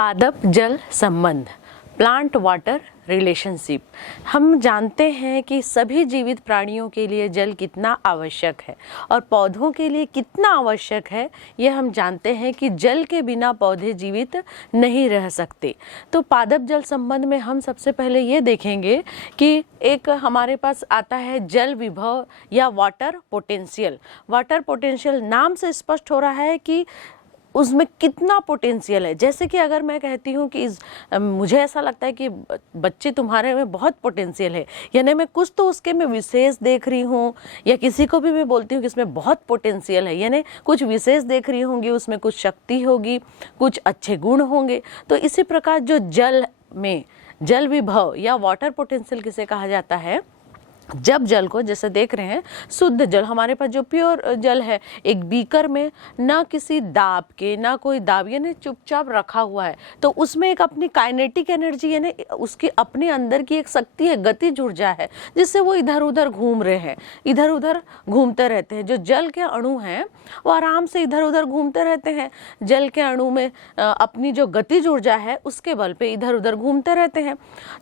पादप जल संबंध, प्लांट वाटर रिलेशनशिप। हम जानते हैं कि सभी जीवित प्राणियों के लिए जल कितना आवश्यक है और पौधों के लिए कितना आवश्यक है, ये हम जानते हैं कि जल के बिना पौधे जीवित नहीं रह सकते। तो पादप जल संबंध में हम सबसे पहले ये देखेंगे कि एक हमारे पास आता है जल विभव या वाटर पोटेंशियल। वाटर पोटेंशियल नाम से स्पष्ट हो रहा है कि उसमें कितना पोटेंशियल है। जैसे कि अगर मैं कहती हूँ कि मुझे ऐसा लगता है कि बच्चे तुम्हारे में बहुत पोटेंशियल है, यानी मैं कुछ तो उसके में विशेष देख रही हूँ, या किसी को भी मैं बोलती हूँ कि इसमें बहुत पोटेंशियल है, यानी कुछ विशेष देख रही होंगी, उसमें कुछ शक्ति होगी, कुछ अच्छे गुण होंगे। तो इसी प्रकार जो जल में जल विभव या वाटर पोटेंशियल किसे कहा जाता है, जब जल को, जैसे देख रहे हैं शुद्ध जल, हमारे पास जो प्योर जल है, एक बीकर में ना किसी दाब के, ना कोई दाब, यानी चुपचाप रखा हुआ है, तो उसमें एक अपनी काइनेटिक एनर्जी, यानी उसकी अपने अंदर की एक शक्ति है, गतिज ऊर्जा है, जिससे वो इधर उधर घूम रहे हैं, इधर उधर घूमते रहते हैं। जो जल के अणु हैं वो आराम से इधर उधर घूमते रहते हैं। जल के अणु में अपनी जो गतिज ऊर्जा है उसके बल पे इधर उधर घूमते रहते हैं।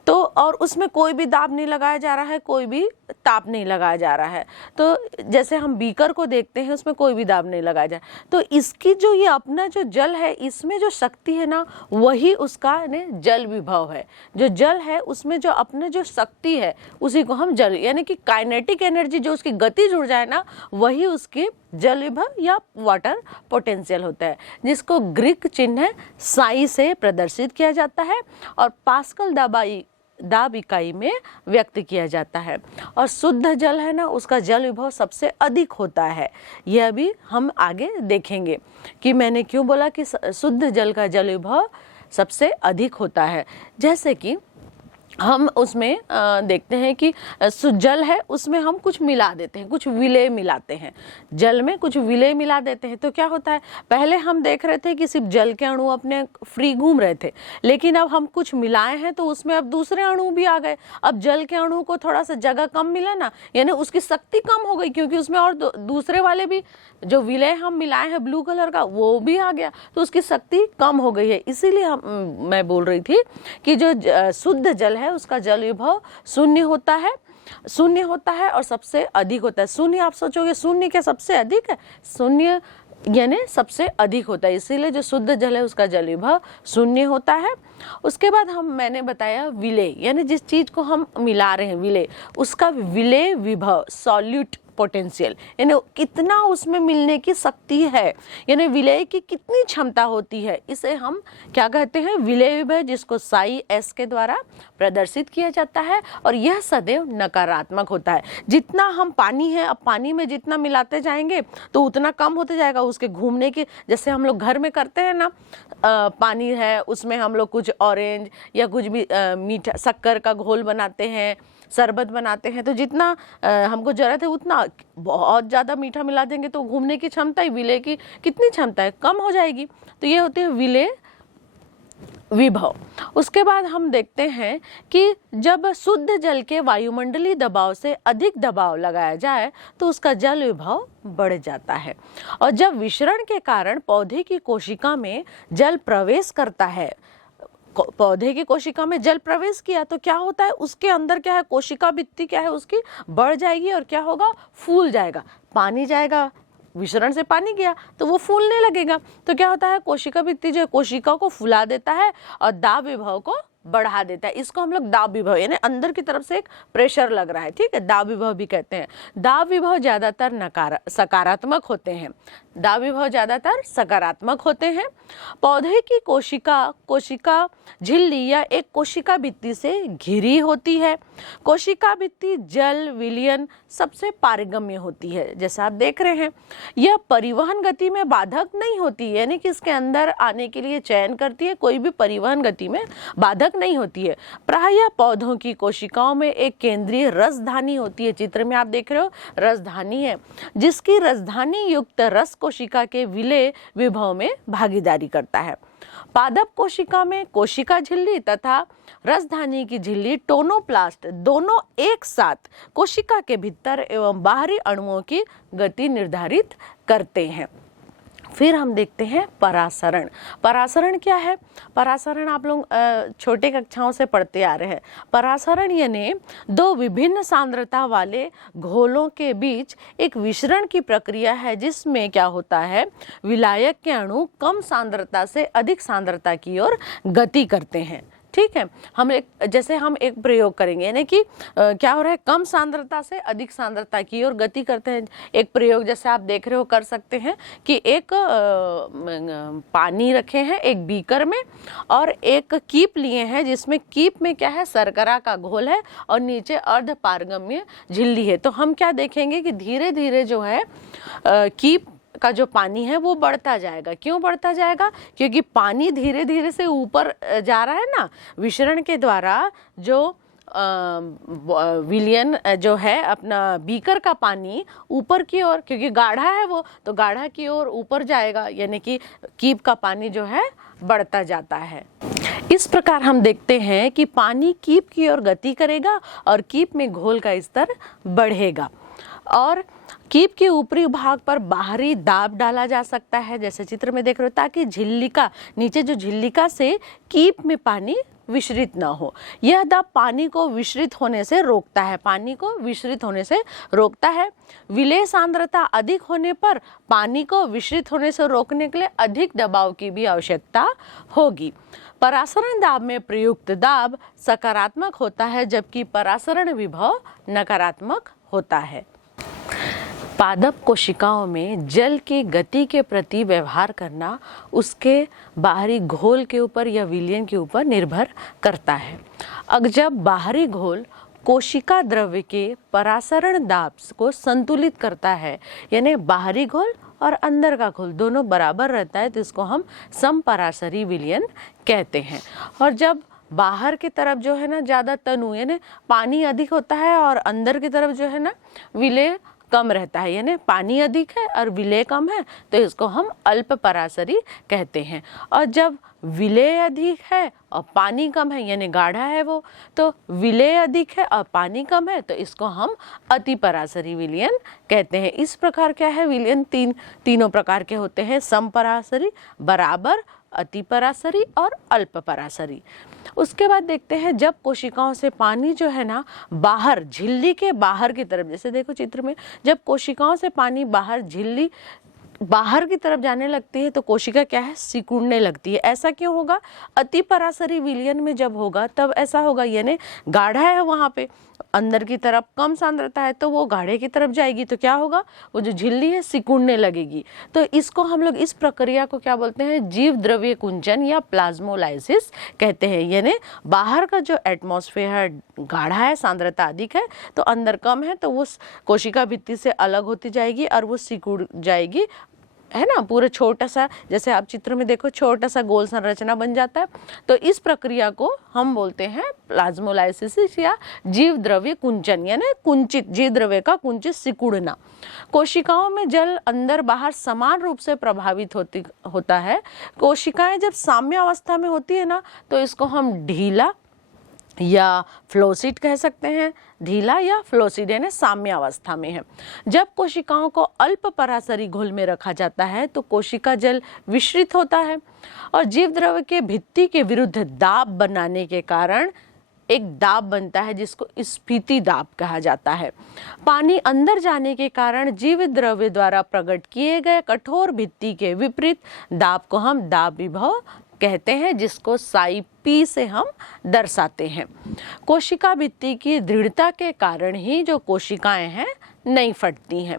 तो और उसमें कोई भी दाब नहीं लगाया जा रहा है, कोई भी ताप नहीं लगाया जा रहा है। तो जैसे हम बीकर को देखते हैं, उसमें कोई भी दाब नहीं लगाया जाए, तो इसकी जो ये अपना जो जल है, इसमें जो शक्ति है ना, वही उसका ने जल विभव है। जो जल है उसमें जो अपने जो शक्ति है उसी को हम जल, यानी कि काइनेटिक एनर्जी, जो उसकी गतिज ऊर्जा है ना, वही उसकी जल विभव या वाटर पोटेंशियल होता है, जिसको ग्रीक चिन्ह साई से प्रदर्शित किया जाता है और पास्कल दाब इकाई में व्यक्त किया जाता है। और शुद्ध जल है ना, उसका जल विभव सबसे अधिक होता है। यह भी हम आगे देखेंगे कि मैंने क्यों बोला कि शुद्ध जल का जल विभव सबसे अधिक होता है। जैसे कि हम उसमें देखते हैं कि जल है, उसमें हम कुछ मिला देते हैं, कुछ विलेय मिलाते हैं, जल में कुछ विलेय मिला देते हैं। तो क्या होता है, पहले हम देख रहे थे कि सिर्फ जल के अणु अपने फ्री घूम रहे थे, लेकिन अब हम कुछ मिलाए हैं तो उसमें अब दूसरे अणु भी आ गए। अब जल के अणु को थोड़ा सा जगह कम मिला ना, यानी उसकी शक्ति कम हो गई, क्योंकि उसमें और दूसरे वाले भी जो विलेय हम मिलाए हैं ब्लू कलर का, वो भी आ गया, तो उसकी शक्ति कम हो गई है। इसीलिए मैं बोल रही थी कि जो शुद्ध जल है उसका जल विभव शून्य होता है और सबसे अधिक होता है। शून्य, आप सोचोगे शून्य क्या सबसे अधिक है? शून्य यानी सबसे अधिक होता है, इसीलिए जो शुद्ध जल है उसका जल विभव शून्य होता है। उसके बाद मैंने बताया विलेय, यानी जिस चीज को हम मिला रहे हैं विलेय, उसका विलेय विभव सॉल्यूट पोटेंशियल, यानी कितना उसमें मिलने की शक्ति है, यानी विलेय की कितनी क्षमता होती है, इसे हम क्या कहते हैं, विलेय विभव, जिसको साई एस के द्वारा प्रदर्शित किया जाता है। और यह सदैव नकारात्मक होता है। जितना हम पानी है, अब पानी में जितना मिलाते जाएंगे तो उतना कम होते जाएगा उसके घूमने की। जैसे हम लोग घर में करते हैं ना, पानी है उसमें हम लोग कुछ ऑरेंज या कुछ भी मीठा शक्कर का घोल बनाते हैं, शरबत बनाते हैं, तो जितना हमको जरूरत है उतना, बहुत ज़्यादा मीठा मिला देंगे तो घूमने की क्षमता ही, विलेय की कितनी क्षमता है, कम हो जाएगी। तो ये होते हैं विलेय विभव। उसके बाद हम देखते हैं कि जब शुद्ध जल के वायुमंडलीय दबाव से अधिक दबाव लगाया जाए तो उसका जल विभव बढ़ जाता है। और जब विसरण के कारण पौधे की कोशिका में जल प्रवेश करता है, पौधे की कोशिका में जल प्रवेश किया तो क्या होता है, उसके अंदर क्या है, कोशिका भित्ति क्या है उसकी बढ़ जाएगी और क्या होगा, फूल जाएगा। पानी जाएगा, विसरण से पानी गया तो वो फूलने लगेगा, तो क्या होता है, कोशिका भित्ति जो है कोशिका को फुला देता है और दाब विभव को बढ़ा देता है। इसको हम लोग दाब विभव, यानी अंदर की तरफ से एक प्रेशर लग रहा है, ठीक है, दाब विभव भी कहते हैं। दाब विभव ज्यादातर सकारात्मक होते हैं, दाब विभव ज्यादातर सकारात्मक होते हैं। पौधे की कोशिका झिल्ली या एक कोशिका भित्ति से घिरी होती है। कोशिका भित्ति जल विलयन सबसे पारगम्य होती है, जैसा आप देख रहे हैं। यह परिवहन गति में बाधक नहीं होती, यानी कि इसके अंदर आने के लिए चयन करती है, कोई भी परिवहन गति में बाधक नहीं होती है। प्रायः पौधों की कोशिकाओं में एक केंद्रीय रसधानी होती है, चित्र में आप देख रहे हो रसधानी है, जिसकी रसधानी युक्त रस कोशिका के विलेय विभव में भागीदारी करता है। पादप कोशिका में कोशिका झिल्ली तथा रसधानी की झिल्ली टोनोप्लास्ट दोनों एक साथ कोशिका के भीतर एवं बाहरी अणुओं की गति निर्धारित करते हैं। फिर हम देखते हैं परासरण। परासरण क्या है? परासरण आप लोग छोटे कक्षाओं से पढ़ते आ रहे हैं। परासरण यानी दो विभिन्न सांद्रता वाले घोलों के बीच एक विसरण की प्रक्रिया है, जिसमें क्या होता है, विलायक के अणु कम सांद्रता से अधिक सांद्रता की ओर गति करते हैं। ठीक है, हम एक प्रयोग करेंगे, यानी कि क्या हो रहा है, कम सांद्रता से अधिक सांद्रता की ओर गति करते हैं। एक प्रयोग जैसे आप देख रहे हो कर सकते हैं कि एक पानी रखे हैं एक बीकर में और एक कीप लिए हैं, जिसमें कीप में क्या है, शर्करा का घोल है और नीचे अर्ध पारगम्य झिल्ली है। तो हम क्या देखेंगे कि धीरे धीरे जो है कीप का जो पानी है वो बढ़ता जाएगा। क्यों बढ़ता जाएगा? क्योंकि पानी धीरे धीरे से ऊपर जा रहा है ना, विसरण के द्वारा जो विलयन जो है अपना बीकर का पानी ऊपर की ओर, क्योंकि गाढ़ा है वो, तो गाढ़ा की ओर ऊपर जाएगा, यानी कि कीप का पानी जो है बढ़ता जाता है। इस प्रकार हम देखते हैं कि पानी कीप की ओर गति करेगा और कीप में घोल का स्तर बढ़ेगा और कीप के ऊपरी भाग पर बाहरी दाब डाला जा सकता है, जैसे चित्र में देख रहे हो, ताकि झिल्लिका नीचे जो झिल्लिका से कीप में पानी विसरित ना हो। यह दाब पानी को विसरित होने से रोकता है, पानी को विसरित होने से रोकता है। विलेय सांद्रता अधिक होने पर पानी को विसरित होने से रोकने के लिए अधिक दबाव की भी आवश्यकता होगी। परासरण दाब में प्रयुक्त दाब सकारात्मक होता है, जबकि परासरण विभव नकारात्मक होता है। पादप कोशिकाओं में जल की गति के प्रति व्यवहार करना उसके बाहरी घोल के ऊपर या विलयन के ऊपर निर्भर करता है। अब जब बाहरी घोल कोशिका द्रव्य के परासरण दाब को संतुलित करता है, यानी बाहरी घोल और अंदर का घोल दोनों बराबर रहता है, तो इसको हम समपरासरी विलयन कहते हैं। और जब बाहर की तरफ जो है ना ज़्यादा तनु यानी पानी अधिक होता है और अंदर की तरफ जो है ना विलेय कम रहता है, यानी पानी अधिक है और विलेय कम है, तो इसको हम अल्प परासरी कहते हैं। और जब विलेय अधिक है और पानी कम है, यानी गाढ़ा है वो, तो विलेय अधिक है और पानी कम है, तो इसको हम अति परासरी विलयन कहते हैं। इस प्रकार क्या है, विलयन तीनों प्रकार के होते हैं, समपरासरी, बराबर, अति परासरी और अल्प परासरी। उसके बाद देखते हैं जब कोशिकाओं से पानी जो है ना बाहर झिल्ली के बाहर की तरफ, जैसे देखो चित्र में, जब कोशिकाओं से पानी बाहर झिल्ली बाहर की तरफ जाने लगती है तो कोशिका क्या है, सिकुड़ने लगती है। ऐसा क्यों होगा? अति परासरी विलयन में जब होगा तब ऐसा होगा, यानी गाढ़ा है वहाँ पे, अंदर की तरफ कम सांद्रता है तो वो गाढ़े की तरफ जाएगी, तो क्या होगा, वो जो झिल्ली है सिकुड़ने लगेगी। तो इसको हम लोग इस प्रक्रिया को क्या बोलते हैं, जीव द्रव्य कुंचन या प्लाज्मोलाइसिस कहते हैं। यानी बाहर का जो एटमॉस्फेयर है गाढ़ा है, सांद्रता अधिक है, तो अंदर कम है, तो वो कोशिका भित्ति से अलग होती जाएगी और वो सिकुड़ जाएगी, है ना, पूरा छोटा सा, जैसे आप चित्र में देखो छोटा सा गोल संरचना बन जाता है। तो इस प्रक्रिया को हम बोलते हैं प्लाज्मोलाइसिस या जीव द्रव्य कुंचन, यानी कुंचित जीव द्रव्य का कुंचित सिकुड़ना। कोशिकाओं में जल अंदर बाहर समान रूप से प्रभावित होता है। कोशिकाएं जब साम्य अवस्था में होती है ना, तो इसको हम ढीला या फ्लोसीड कह सकते हैं, ढीला या फ्लोसीड यानी साम्य अवस्था में है। जब कोशिकाओं को अल्प परासरी घोल में रखा जाता है तो कोशिका जल विसरित होता है और जीव द्रव्य के भित्ति के विरुद्ध दाब बनाने के कारण एक दाब बनता है, जिसको स्फीति दाब कहा जाता है। पानी अंदर जाने के कारण जीव द्रव्य द्वारा प्रकट किए गए कठोर भित्ति के विपरीत दाब को हम दाब विभव कहते हैं, जिसको साई पी से हम दर्शाते हैं। कोशिका भित्ति की दृढ़ता के कारण ही जो कोशिकाएं हैं नहीं फटती हैं।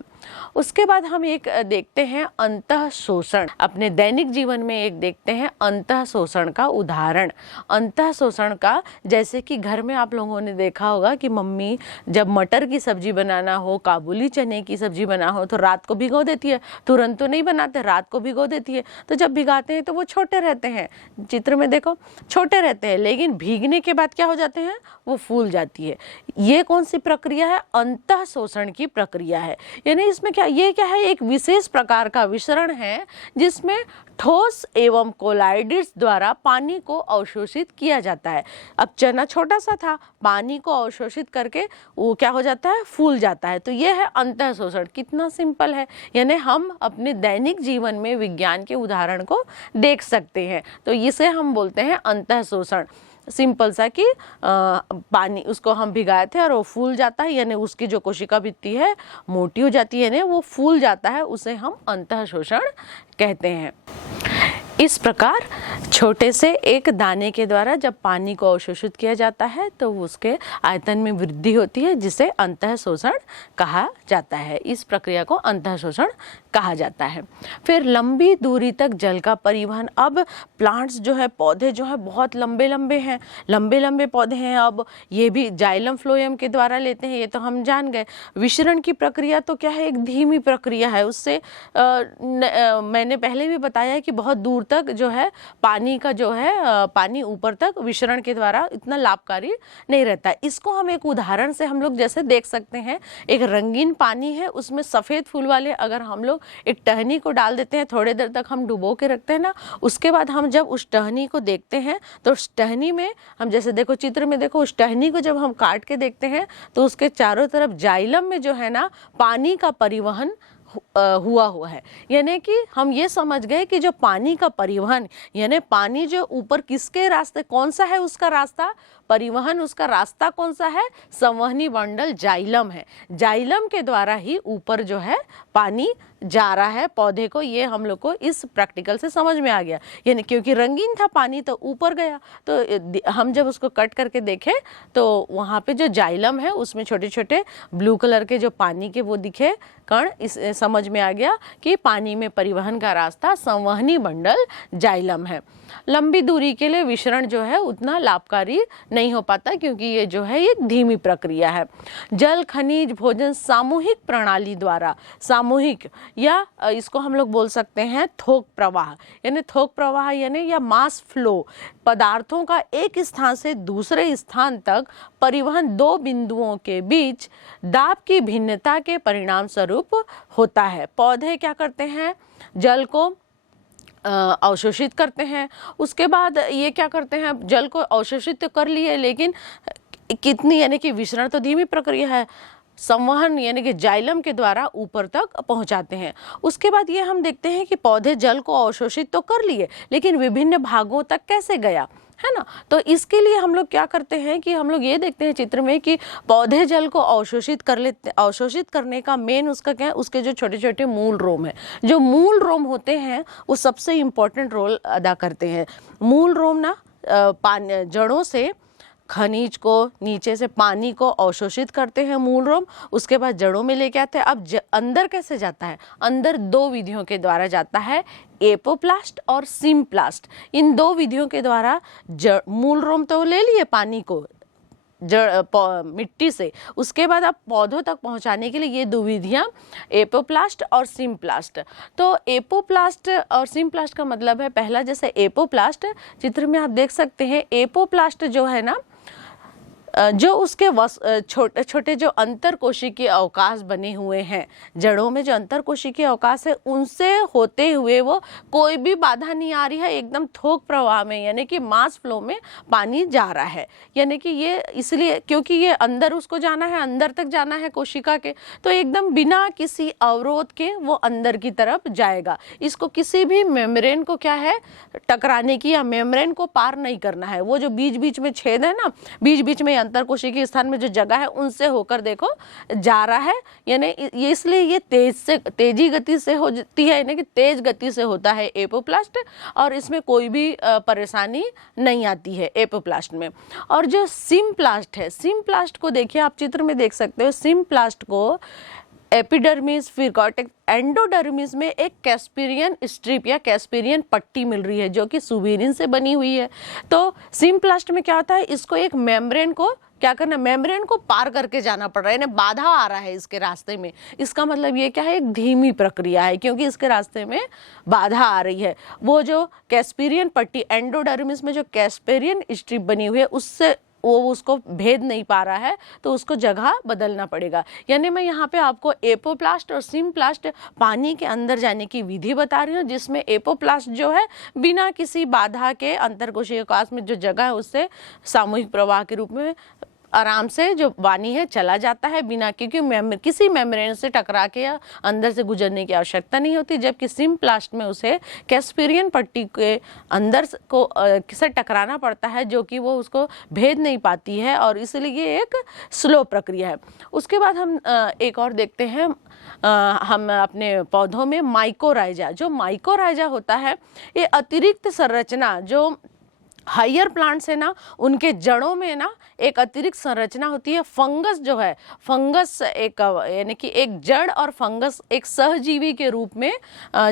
उसके बाद हम एक देखते हैं अंतः शोषण, अपने दैनिक जीवन में एक देखते हैं अंतः शोषण का उदाहरण। अंतः शोषण का, जैसे कि घर में आप लोगों ने देखा होगा कि मम्मी जब मटर की सब्जी बनाना हो, काबुली चने की सब्जी बनाना हो, तो रात को भिगो देती है, तुरंत तो नहीं बनाते, रात को भिगो देती है। तो जब भिगाते हैं तो वो छोटे रहते हैं, चित्र में देखो छोटे रहते हैं, लेकिन भीगने के बाद क्या हो जाते हैं, वो फूल जाती है। ये कौन सी प्रक्रिया है? अंतः शोषण की प्रक्रिया है। यानी इसमें क्या, ये क्या है, एक विशेष प्रकार का विसरण है जिसमें ठोस एवं कोलाइड्स द्वारा पानी को अवशोषित किया जाता है। अब चना छोटा सा था, पानी को अवशोषित करके वो क्या हो जाता है, फूल जाता है। तो ये है अंतः शोषण। कितना सिंपल है, यानी हम अपने दैनिक जीवन में विज्ञान के उदाहरण को देख सकते हैं। तो इसे हम बोलते हैं अंतः शोषण। सिंपल सा कि पानी उसको हम भिगाए थे और वो फूल जाता है, यानी उसकी जो कोशिका भित्ति है मोटी हो जाती है, यानी वो फूल जाता है, उसे हम अंतः शोषण कहते हैं। इस प्रकार छोटे से एक दाने के द्वारा जब पानी को अवशोषित किया जाता है तो उसके आयतन में वृद्धि होती है, जिसे अंतः शोषण कहा जाता है। इस प्रक्रिया को अंतः शोषण कहा जाता है। फिर लंबी दूरी तक जल का परिवहन। अब प्लांट्स जो है, पौधे जो है बहुत लंबे लंबे हैं, लंबे लंबे पौधे हैं। अब ये भी जाइलम फ्लोएम के द्वारा लेते हैं, ये तो हम जान गए। विसरण की प्रक्रिया तो क्या है, एक धीमी प्रक्रिया है। उससे मैंने पहले भी बताया कि बहुत दूर तक जो है पानी का जो है पानी ऊपर तक विसरण के द्वारा इतना लाभकारी नहीं रहता। इसको हम एक उदाहरण से हम लोग जैसे देख सकते हैं, एक रंगीन पानी है, उसमें सफ़ेद फूल वाले अगर हम लोग एक टहनी को डाल देते हैं, थोड़ी देर तक हम डुबो के रखते हैं ना, उसके बाद हम जब उस टहनी को देखते हैं तो उस टहनी में हम जैसे देखो चित्र में देखो, उस टहनी को जब हम काट के देखते हैं तो उसके चारों तरफ जाइलम में जो है ना पानी का परिवहन हुआ है। यानी कि हम ये समझ गए कि जो पानी का परिवहन, यानी पानी जो ऊपर किसके रास्ते, कौन सा है उसका रास्ता, परिवहन उसका रास्ता कौन सा है, संवहनी मंडल जाइलम है। जाइलम के द्वारा ही ऊपर जो है पानी जा रहा है पौधे को। ये हम लोग को इस प्रैक्टिकल से समझ में आ गया। यानी क्योंकि रंगीन था पानी तो ऊपर गया, तो हम जब उसको कट करके देखें तो वहाँ पे जो जाइलम है उसमें छोटे छोटे ब्लू कलर के जो पानी के वो दिखे कण, इस समझ में आ गया कि पानी में परिवहन का रास्ता संवहनी मंडल जाइलम है। लंबी दूरी के लिए विसरण जो है उतना लाभकारी नहीं हो पाता, क्योंकि ये जो है एक धीमी प्रक्रिया है। जल, खनिज, भोजन सामूहिक प्रणाली द्वारा, सामूहिक या इसको हम लोग बोल सकते हैं थोक प्रवाह, यानी थोक प्रवाह यानी या मास फ्लो, पदार्थों का एक स्थान से दूसरे स्थान तक परिवहन दो बिंदुओं के बीच दाब की भिन्नता के परिणाम स्वरूप होता है। पौधे क्या करते हैं, जल को अवशोषित करते हैं, उसके बाद ये क्या करते हैं, जल को अवशोषित तो कर लिए, लेकिन कितनी, यानी कि विसरण तो धीमी प्रक्रिया है, संवहन यानी कि जाइलम के द्वारा ऊपर तक पहुंचाते हैं। उसके बाद ये हम देखते हैं कि पौधे जल को अवशोषित तो कर लिए, लेकिन विभिन्न भागों तक कैसे गया, है ना। तो इसके लिए हम लोग क्या करते हैं कि हम लोग ये देखते हैं चित्र में कि पौधे जल को अवशोषित कर लेते, अवशोषित करने का मेन उसका क्या है, उसके जो छोटे छोटे मूल रोम है, जो मूल रोम होते हैं वो सबसे इम्पोर्टेंट रोल अदा करते हैं। मूल रोम ना पानी, जड़ों से खनिज को, नीचे से पानी को अवशोषित करते हैं मूल रोम, उसके बाद जड़ों में लेके आते हैं। अब अंदर कैसे जाता है, अंदर दो विधियों के द्वारा जाता है, एपोप्लास्ट और सिम्प्लास्ट। इन दो विधियों के द्वारा मूल रोम तो ले लिए पानी को मिट्टी से, उसके बाद अब पौधों तक पहुंचाने के लिए ये दो विधियां, एपोप्लास्ट और सिम्प्लास्ट। तो एपोप्लास्ट और सिम्प्लास्ट का मतलब है, पहला जैसे एपोप्लास्ट चित्र में आप देख सकते हैं, एपोप्लास्ट जो है ना, जो उसके छोटे छोटे जो अंतरकोशिकीय अवकाश बने हुए हैं, जड़ों में जो अंतरकोशिकीय अवकाश है, उनसे होते हुए वो कोई भी बाधा नहीं आ रही है, एकदम थोक प्रवाह में, यानी कि मास फ्लो में पानी जा रहा है। यानी कि ये इसलिए क्योंकि ये अंदर उसको जाना है, अंदर तक जाना है कोशिका के, तो एकदम बिना किसी अवरोध के वो अंदर की तरफ जाएगा। इसको किसी भी मेम्ब्रेन को क्या है, टकराने की या मेम्ब्रेन को पार नहीं करना है। वो जो बीच बीच में छेद है ना, बीच बीच में अंतरकोशिकीय स्थान में जो जगह है, उनसे होकर देखो जा रहा है। यानी ये इसलिए ये तेजी गति से होती है, यानी कि तेज गति से होता है एपोप्लास्ट, और इसमें कोई भी परेशानी नहीं आती है एपोप्लास्ट में। और जो सिम्प्लास्ट है, सिम्प्लास्ट को देखिए आप चित्र में देख सकते हो, सिम्प्लास्ट को एपिडर्मिस, फिर कॉर्टेक्स, एंडोडर्मिस में एक कैस्पेरियन स्ट्रिप या कैस्पेरियन पट्टी मिल रही है, जो कि सुबेरिन से बनी हुई है। तो सिम्प्लास्ट में क्या होता है, इसको एक मेम्ब्रेन को क्या करना, मेम्ब्रेन को पार करके जाना पड़ रहा है, यानी बाधा आ रहा है इसके रास्ते में। इसका मतलब ये क्या है, एक धीमी प्रक्रिया है, क्योंकि इसके रास्ते में बाधा आ रही है। वो जो कैस्पेरियन पट्टी, एंडोडर्मिस में जो कैस्पेरियन स्ट्रिप बनी हुई है, उससे वो उसको भेद नहीं पा रहा है तो उसको जगह बदलना पड़ेगा। यानी मैं यहाँ पे आपको एपोप्लास्ट और सिम्प्लास्ट पानी के अंदर जाने की विधि बता रही हूँ, जिसमें एपोप्लास्ट जो है बिना किसी बाधा के अंतरकोशीय काश में जो जगह है उससे सामूहिक प्रवाह के रूप में आराम से जो पानी है चला जाता है बिना, क्योंकि किसी मेम्ब्रेन से टकरा के या अंदर से गुजरने की आवश्यकता नहीं होती। जबकि सिम्प्लास्ट में उसे कैस्पेरियन पट्टी के अंदर को से टकराना पड़ता है, जो कि वो उसको भेद नहीं पाती है और इसलिए ये एक स्लो प्रक्रिया है। उसके बाद हम एक और देखते हैं, हम अपने पौधों में माइकोराइजा, जो माइकोराइजा होता है ये अतिरिक्त संरचना जो हायर प्लांट्स है ना उनके जड़ों में ना एक अतिरिक्त संरचना होती है। फंगस जो है, फंगस एक यानी कि एक जड़ और फंगस एक सहजीवी के रूप में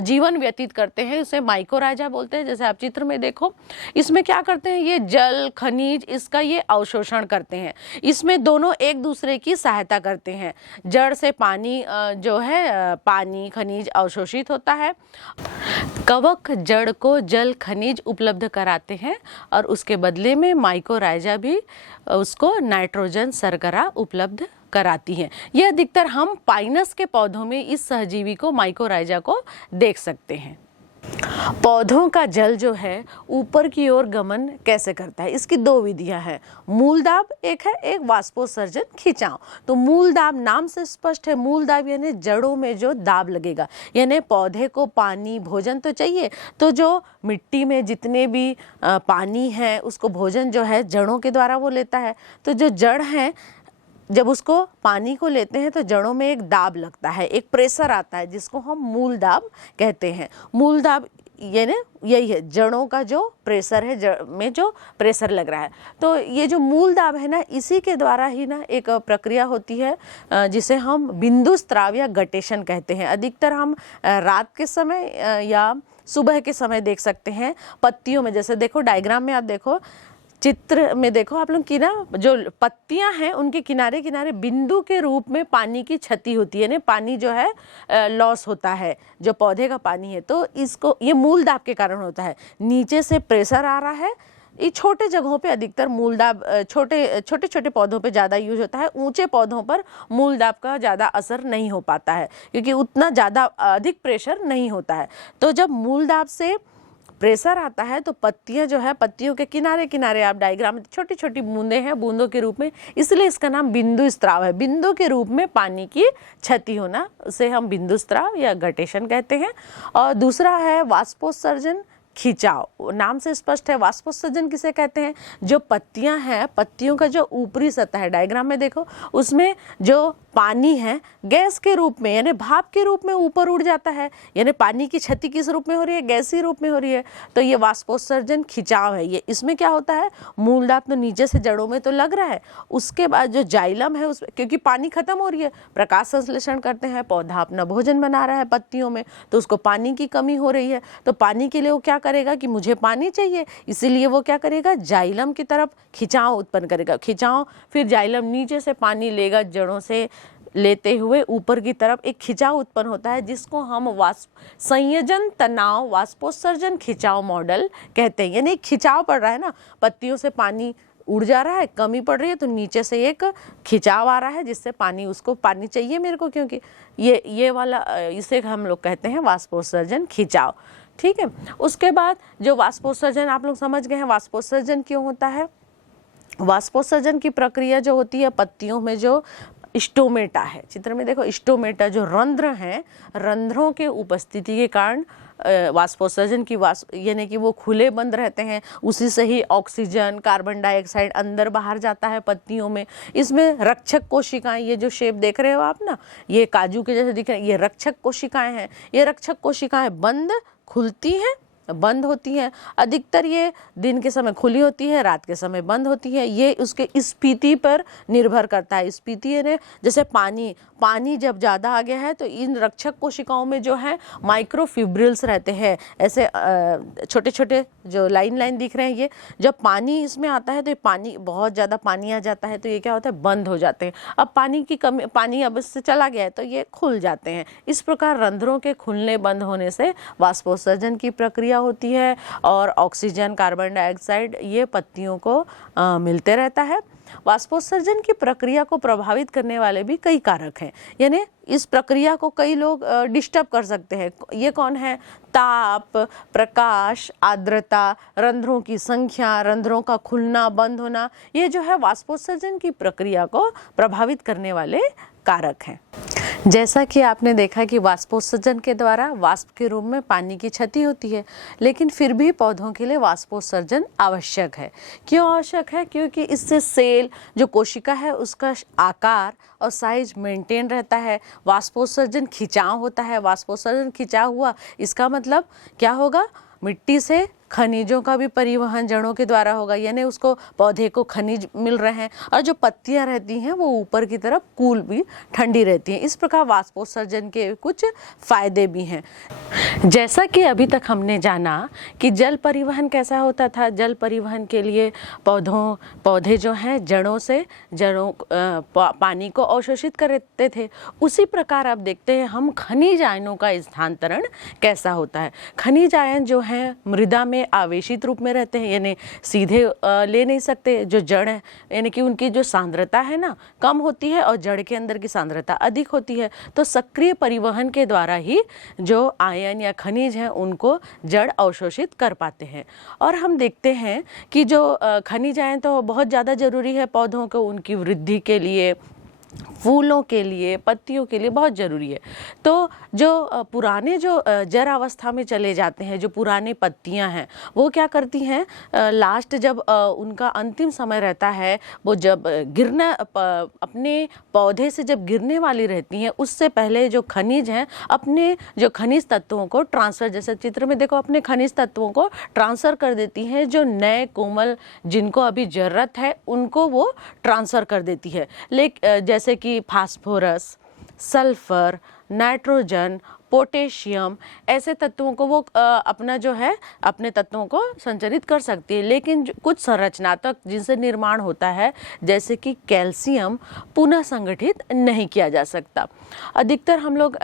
जीवन व्यतीत करते हैं, उसे माइकोराइजा बोलते हैं। जैसे आप चित्र में देखो, इसमें क्या करते हैं, ये जल खनिज इसका ये अवशोषण करते हैं। इसमें दोनों एक दूसरे की सहायता करते हैं। जड़ से पानी जो है पानी खनिज अवशोषित होता है, कवक जड़ को जल खनिज उपलब्ध कराते हैं और उसके बदले में माइकोराइजा भी उसको नाइट्रोजन शर्करा उपलब्ध कराती हैं। यह अधिकतर हम पाइनस के पौधों में इस सहजीवी को माइकोराइजा को देख सकते हैं। पौधों का जल जो है ऊपर की ओर गमन कैसे करता है, इसकी दो विधियां हैं। मूल दाब एक है, एक वाष्पोत्सर्जन खिंचाव। तो मूल दाब नाम से स्पष्ट है, मूल दाब यानी जड़ों में जो दाब लगेगा, यानी पौधे को पानी भोजन तो चाहिए, तो जो मिट्टी में जितने भी पानी है उसको भोजन जो है जड़ों के द्वारा वो लेता है। तो जो जड़ है जब उसको पानी को लेते हैं तो जड़ों में एक दाब लगता है, एक प्रेशर आता है जिसको हम मूल दाब कहते हैं। मूल दाब यानी यही है, जड़ों का जो प्रेशर है, जड़ में जो प्रेशर लग रहा है। तो ये जो मूल दाब है ना, इसी के द्वारा ही ना एक प्रक्रिया होती है जिसे हम बिंदु स्त्राव या गटेशन कहते हैं। अधिकतर हम रात के समय या सुबह के समय देख सकते हैं पत्तियों में। जैसे देखो डायग्राम में आप देखो, चित्र में देखो आप लोग की ना जो पत्तियां हैं उनके किनारे किनारे बिंदु के रूप में पानी की क्षति होती है, ना पानी जो है लॉस होता है, जो पौधे का पानी है। तो इसको ये मूल दाब के कारण होता है। नीचे से प्रेशर आ रहा है, ये छोटे जगहों पे अधिकतर मूल दाब छोटे छोटे पौधों पे ज़्यादा यूज होता है। ऊंचे पौधों पर मूल दाब का ज़्यादा असर नहीं हो पाता है क्योंकि उतना ज़्यादा अधिक प्रेशर नहीं होता है। तो जब मूल दाब से प्रेशर आता है तो पत्तियां जो है, पत्तियों के किनारे किनारे आप डायग्राम में छोटी छोटी बूंदें हैं, बूंदों के रूप में, इसलिए इसका नाम बिंदु स्त्राव है। बिंदु के रूप में पानी की क्षति होना उसे हम बिंदु स्त्राव या गटेशन कहते हैं। और दूसरा है वाष्पोत्सर्जन खिंचाव। नाम से स्पष्ट है, वाष्पोत्सर्जन किसे कहते हैं, जो पत्तियां हैं, पत्तियों का जो ऊपरी सतह है, डायग्राम में देखो उसमें जो पानी है गैस के रूप में यानी भाप के रूप में ऊपर उड़ जाता है। यानी पानी की क्षति किस रूप में हो रही है, गैसीय रूप में हो रही है। तो ये वाष्पोत्सर्जन खिंचाव है। ये इसमें क्या होता है, मूल दाब तो नीचे से जड़ों में तो लग रहा है, उसके बाद जो जाइलम है उसमें क्योंकि पानी खत्म हो रही है, प्रकाश संश्लेषण करते हैं, पौधा अपना भोजन बना रहा है पत्तियों में, तो उसको पानी की कमी हो रही है। तो पानी के लिए वो क्या करेगा कि मुझे पानी चाहिए, इसीलिए वो क्या करेगा, जाइलम की तरफ खिंचाव उत्पन्न करेगा। खिंचाव, फिर जाइलम नीचे से पानी लेगा, जड़ों से लेते हुए ऊपर की तरफ एक खिंचाव उत्पन्न होता है जिसको हम संयोजन तनाव वाष्पोत्सर्जन खिंचाव मॉडल कहते हैं। यानी खिंचाव पड़ रहा है ना, पत्तियों से पानी उड़ जा रहा है, कमी पड़ रही है, तो नीचे से एक खिंचाव आ रहा है जिससे पानी, उसको पानी चाहिए मेरे को, क्योंकि ये वाला इसे हम लोग कहते हैं वाष्पोत्सर्जन खिंचाव। ठीक है। उसके बाद जो वाष्पोत्सर्जन आप लोग समझ गए हैं, वाष्पोत्सर्जन क्यों होता है। वाष्पोत्सर्जन की प्रक्रिया जो होती है पत्तियों में, जो स्टोमेटा है, चित्र में देखो स्टोमेटा जो रंध्र हैं, रंध्रों के उपस्थिति के कारण वाष्पोत्सर्जन की यानी कि वो खुले बंद रहते हैं, उसी से ही ऑक्सीजन कार्बन डाइऑक्साइड अंदर बाहर जाता है पत्तियों में। इसमें रक्षक कोशिकाएं, ये जो शेप देख रहे हो आप ना, ये काजू के जैसे दिख रहे हैं, ये रक्षक कोशिकाएं हैं। ये रक्षक कोशिकाएं बंद खुलती हैं, बंद होती हैं। अधिकतर ये दिन के समय खुली होती है, रात के समय बंद होती है। ये उसके स्फीति पर निर्भर करता है। स्फीति यानी जैसे पानी जब ज़्यादा आ गया है तो इन रक्षक कोशिकाओं में जो है माइक्रोफिब्रिल्स रहते हैं, ऐसे छोटे छोटे जो लाइन दिख रहे हैं। ये जब पानी इसमें आता है तो ये पानी, बहुत ज़्यादा पानी आ जाता है तो ये क्या होता है, बंद हो जाते हैं। अब पानी की कमी, पानी अब इससे चला गया है तो ये खुल जाते हैं। इस प्रकार रंध्रों के खुलने बंद होने से वाष्पोत्सर्जन की प्रक्रिया प्रक्रिया होती है और ऑक्सीजन, कार्बन डाइऑक्साइड ये पत्तियों को मिलते रहता है। वाष्पोत्सर्जन की प्रक्रिया को प्रभावित करने वाले भी कई कारक हैं, यानी इस प्रक्रिया को कई लोग डिस्टर्ब कर सकते हैं। ये कौन है? ताप, प्रकाश, आर्द्रता, रंध्रों की संख्या, रंध्रों का खुलना बंद होना, ये जो है वाष्पोत्सर्जन की प्रक्रिया को प्रभावित करने वाले कारक हैं। जैसा कि आपने देखा कि वाष्पोत्सर्जन के द्वारा वाष्प के रूप में पानी की क्षति होती है, लेकिन फिर भी पौधों के लिए वाष्पोत्सर्जन आवश्यक है। क्यों आवश्यक है? क्योंकि इससे सेल जो कोशिका है उसका आकार और साइज मेंटेन रहता है। वाष्पोत्सर्जन खिंचाव होता है। वाष्पोत्सर्जन खिंचाव हुआ, इसका मतलब क्या होगा? मिट्टी से खनिजों का भी परिवहन जड़ों के द्वारा होगा, यानी उसको पौधे को खनिज मिल रहे हैं और जो पत्तियां रहती हैं वो ऊपर की तरफ कूल भी ठंडी रहती हैं। इस प्रकार वाष्पोत्सर्जन के कुछ फायदे भी हैं। जैसा कि अभी तक हमने जाना कि जल परिवहन कैसा होता था। जल परिवहन के लिए पौधे जो हैं जड़ों पानी को अवशोषित करते थे। उसी प्रकार आप देखते हैं हम खनिज आयनों का स्थानांतरण कैसा होता है। खनिज आयन जो हैं मृदा में आवेशित रूप में रहते हैं, यानी सीधे ले नहीं सकते। जो जड़ है यानी कि उनकी जो सांद्रता है ना कम होती है और जड़ के अंदर की सांद्रता अधिक होती है, तो सक्रिय परिवहन के द्वारा ही जो आयन या खनिज हैं उनको जड़ अवशोषित कर पाते हैं। और हम देखते हैं कि जो खनिज आयन तो बहुत ज़्यादा जरूरी है पौधों को, उनकी वृद्धि के लिए, फूलों के लिए, पत्तियों के लिए बहुत ज़रूरी है। तो जो पुराने जो जड़ अवस्था में चले जाते हैं, जो पुरानी पत्तियां हैं वो क्या करती हैं, लास्ट जब उनका अंतिम समय रहता है, वो जब गिरना अपने पौधे से जब गिरने वाली रहती हैं, उससे पहले जो खनिज हैं अपने जो खनिज तत्वों को ट्रांसफ़र, जैसे चित्र में देखो, अपने खनिज तत्वों को ट्रांसफ़र कर देती हैं। जो नए कोमल जिनको अभी ज़रूरत है उनको वो ट्रांसफ़र कर देती है। जैसे कि फास्फोरस, सल्फर, नाइट्रोजन, पोटेशियम, ऐसे तत्वों को वो अपना जो है अपने तत्वों को संचरित कर सकती है। लेकिन कुछ संरचनात्मक जिनसे निर्माण होता है जैसे कि कैल्शियम पुनः संगठित नहीं किया जा सकता। अधिकतर हम लोग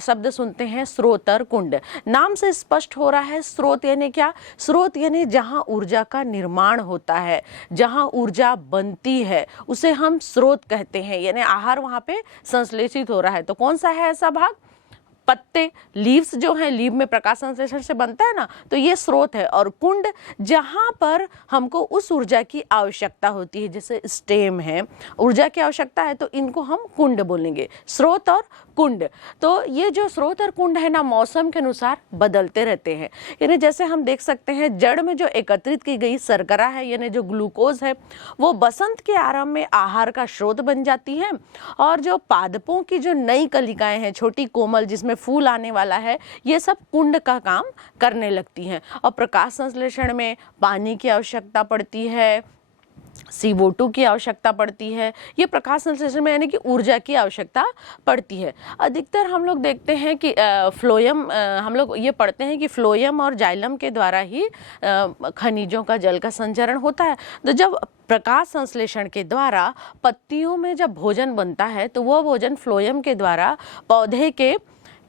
शब्द सुनते हैं स्रोत और कुंड। नाम से स्पष्ट हो रहा है स्रोत यानी क्या? स्रोत यानी जहाँ ऊर्जा का निर्माण होता है, जहाँ ऊर्जा बनती है उसे हम स्रोत कहते हैं, यानी आहार वहाँ पे संश्लेषित हो रहा है। तो कौन सा है ऐसा भाग? पत्ते, लीव्स जो हैं, लीव में प्रकाश संश्लेषण से बनता है ना, तो ये स्रोत है। और कुंड जहाँ पर हमको उस ऊर्जा की आवश्यकता होती है, जैसे स्टेम है, ऊर्जा की आवश्यकता है तो इनको हम कुंड बोलेंगे, स्रोत और कुंड। तो ये जो स्रोत और कुंड है ना मौसम के अनुसार बदलते रहते हैं। यानी जैसे हम देख सकते हैं जड़ में जो एकत्रित की गई शर्करा है यानी जो ग्लूकोज है वो बसंत के आरंभ में आहार का स्रोत बन जाती है। और जो पादपों की जो नई कलिकाएं हैं छोटी कोमल जिसमें फूल आने वाला है, ये सब कुंड का काम करने लगती हैं। और प्रकाश संश्लेषण में पानी की आवश्यकता पड़ती है, CO2 की आवश्यकता पड़ती है। ये प्रकाश संश्लेषण में यानी कि ऊर्जा की आवश्यकता पड़ती है। अधिकतर हम लोग देखते हैं कि फ्लोएम, हम लोग ये पढ़ते हैं कि फ्लोएम और जाइलम के द्वारा ही खनिजों का जल का संचरण होता है। तो जब प्रकाश संश्लेषण के द्वारा पत्तियों में जब भोजन बनता है तो वह भोजन फ्लोएम के द्वारा पौधे के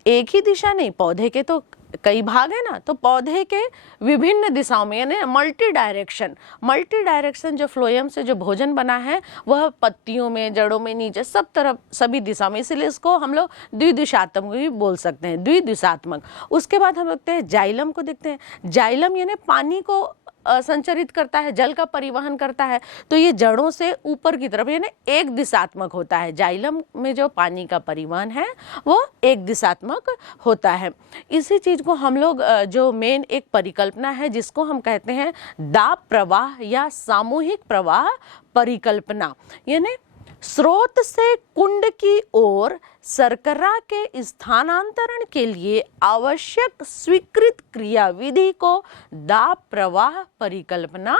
एक ही दिशा नहीं, पौधे के तो कई भाग है ना, तो पौधे के विभिन्न दिशाओं में यानी मल्टी डायरेक्शन जो फ्लोएम से जो भोजन बना है वह पत्तियों में, जड़ों में, नीचे सब तरफ सभी दिशा में, इसलिए इसको हम लोग द्विदिशात्मक भी बोल सकते हैं, द्विदिशात्मक। उसके बाद हम देखते हैं जाइलम को देखते हैं। जाइलम यानी पानी को संचरित करता है, जल का परिवहन करता है। तो ये जड़ों से ऊपर की तरफ यानी एक दिशात्मक होता है। जाइलम में जो पानी का परिवहन है वो एक दिशात्मक होता है। इसी चीज को हम लोग जो मेन एक परिकल्पना है जिसको हम कहते हैं दाब प्रवाह या सामूहिक प्रवाह परिकल्पना, यानी स्रोत से कुंड की ओर शर्करा के स्थानांतरण के लिए आवश्यक स्वीकृत क्रियाविधि को दाब प्रवाह परिकल्पना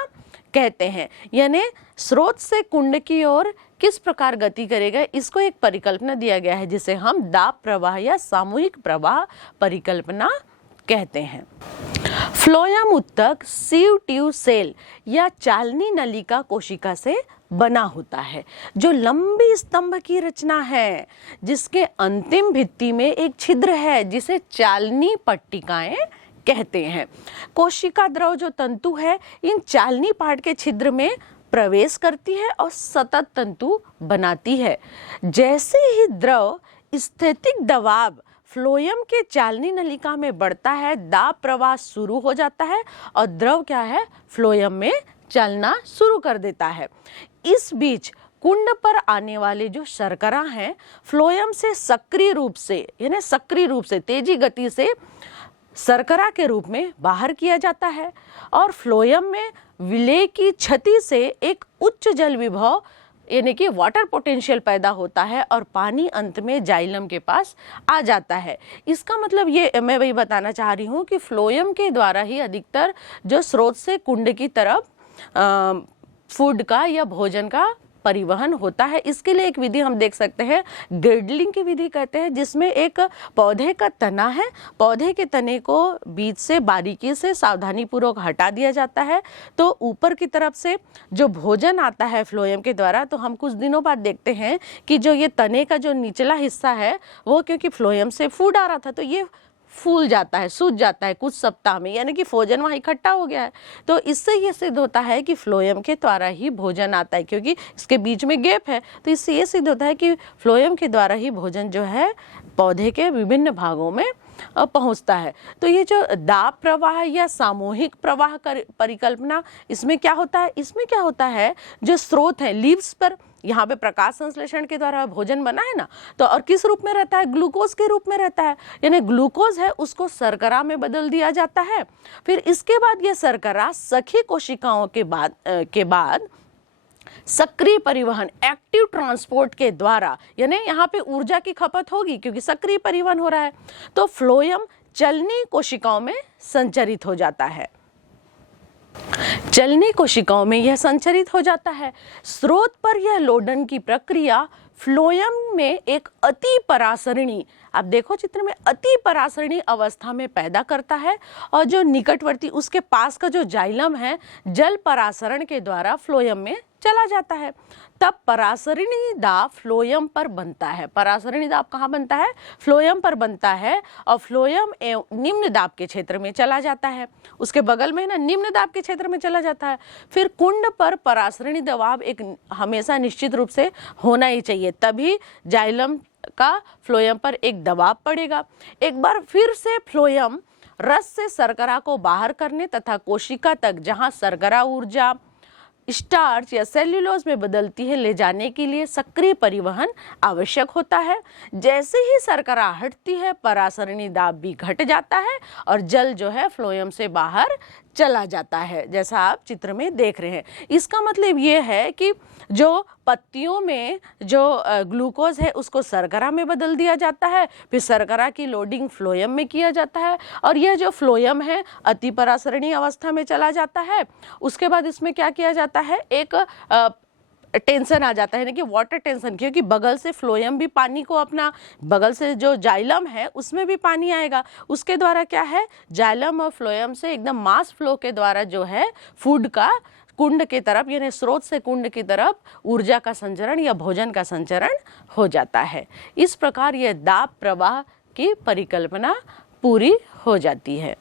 कहते हैं। यानी स्रोत से कुंड की ओर किस प्रकार गति करेगा इसको एक परिकल्पना दिया गया है जिसे हम दाब प्रवाह या सामूहिक प्रवाह परिकल्पना कहते हैं। फ्लोएम उत्तक सीव ट्यूब सेल या चालनी नलिका कोशिका से बना होता है जो लंबी स्तंभ की रचना है जिसके अंतिम भित्ति में एक छिद्र है जिसे चालनी पट्टिकाएं कहते हैं। कोशिका द्रव जो तंतु है इन चालनी पार्ट के छिद्र में प्रवेश करती है और सतत तंतु बनाती है। जैसे ही द्रव स्थैतिक दबाव फ्लोएम के चालनी नलिका में बढ़ता है, दाब प्रवाह शुरू हो जाता है और द्रव क्या है, फ्लोएम में चलना शुरू कर देता है। इस बीच कुंड पर आने वाले जो शर्करा हैं फ्लोएम से सक्रिय रूप से, यानी सक्रिय रूप से तेजी गति से शर्करा के रूप में बाहर किया जाता है और फ्लोएम में विलय की क्षति से एक उच्च जल विभव यानी कि वाटर पोटेंशियल पैदा होता है और पानी अंत में जाइलम के पास आ जाता है। इसका मतलब ये मैं वही बताना चाह रही हूँ कि फ्लोएम के द्वारा ही अधिकतर जो स्रोत से कुंड की तरफ फूड का या भोजन का परिवहन होता है। इसके लिए एक विधि हम देख सकते हैं, गिर्डलिंग की विधि कहते हैं, जिसमें एक पौधे का तना है, पौधे के तने को बीच से बारीकी से सावधानी पूर्वक हटा दिया जाता है तो ऊपर की तरफ से जो भोजन आता है फ्लोएम के द्वारा, तो हम कुछ दिनों बाद देखते हैं कि जो ये तने का जो निचला हिस्सा है वो क्योंकि फ्लोएम से फूड आ रहा था तो ये फूल जाता है, सूज जाता है कुछ सप्ताह में, यानी कि भोजन वहाँ इकट्ठा हो गया है। तो इससे ये सिद्ध होता है कि फ्लोएम के द्वारा ही भोजन आता है, क्योंकि इसके बीच में गैप है। तो इससे ये सिद्ध होता है कि फ्लोएम के द्वारा ही भोजन जो है पौधे के विभिन्न भागों में पहुंचता है। तो ये जो दाब प्रवाह या सामूहिक प्रवाह परिकल्पना, इसमें क्या होता है, इसमें क्या होता है जो स्रोत है लीव्स पर, यहाँ पे प्रकाश संश्लेषण के द्वारा भोजन बना है ना, तो और किस रूप में रहता है, ग्लूकोज के रूप में रहता है, यानी ग्लूकोज है उसको शर्करा में बदल दिया जाता है। फिर इसके बाद यह शर्करा सखी कोशिकाओं के बाद सक्रिय परिवहन एक्टिव ट्रांसपोर्ट के द्वारा, यानी यहाँ पे ऊर्जा की खपत होगी क्योंकि सक्रिय परिवहन हो रहा है, तो फ्लोएम चलनी कोशिकाओं में संचरित हो जाता है। चलनी कोशिकाओं में यह संचरित हो जाता है। स्रोत पर यह लोडन की प्रक्रिया फ्लोएम में एक अति परासरणी, आप देखो चित्र में, अति परासरणी अवस्था में पैदा करता है और जो निकटवर्ती उसके पास का जो जाइलम है जल परासरण के द्वारा फ्लोएम में चला जाता है। तब परासरणी दाब फ्लोएम पर बनता है। परासरणी दाब कहाँ बनता है, फ्लोएम पर बनता है और फ्लोएम निम्न दाब के क्षेत्र में चला जाता है, उसके बगल में है ना, निम्न दाब के क्षेत्र में चला जाता है। फिर कुंड पर परासरणी दबाव एक हमेशा निश्चित रूप से होना ही चाहिए, तभी जाइलम का फ्लोएम पर एक दबाव पड़ेगा। एक बार फिर से फ्लोएम रस से शर्करा को बाहर करने तथा कोशिका तक जहां शर्करा ऊर्जा स्टार्च या सेल्यूलोज में बदलती है ले जाने के लिए सक्रिय परिवहन आवश्यक होता है। जैसे ही शर्करा हटती है परासरणी दाब भी घट जाता है और जल जो है फ्लोएम से बाहर चला जाता है, जैसा आप चित्र में देख रहे हैं। इसका मतलब ये है कि जो पत्तियों में जो ग्लूकोज है उसको शर्करा में बदल दिया जाता है, फिर शर्करा की लोडिंग फ्लोएम में किया जाता है और यह जो फ्लोएम है अति परासरणी अवस्था में चला जाता है। उसके बाद इसमें क्या किया जाता है, एक टेंशन आ जाता है, यानी कि वाटर टेंशन, क्योंकि बगल से फ्लोएम भी पानी को अपना, बगल से जो जाइलम है उसमें भी पानी आएगा, उसके द्वारा क्या है, जाइलम और फ्लोएम से एकदम मास फ्लो के द्वारा जो है फूड का कुंड के तरफ, यानी स्रोत से कुंड की तरफ ऊर्जा का संचरण या भोजन का संचरण हो जाता है। इस प्रकार यह दाब प्रवाह की परिकल्पना पूरी हो जाती है।